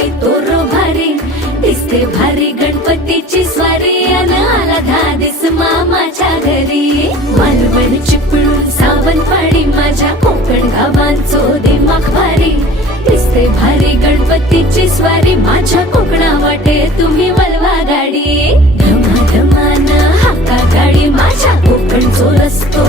पाय तोर भारी दिसते भारी गणपतीची स्वारी अन आला धादिस मामाच्या घरी मालवण चिपळूण सावंतवाडी माझ्या कोकण गावांचो दिमाग भारी दिसते भारी गणपतीची स्वारी माझ्या कोकणा वाटे तुम्ही वलवा गाडी धमाधमान हाका गाडी माझ्या कोकणचो रस्तो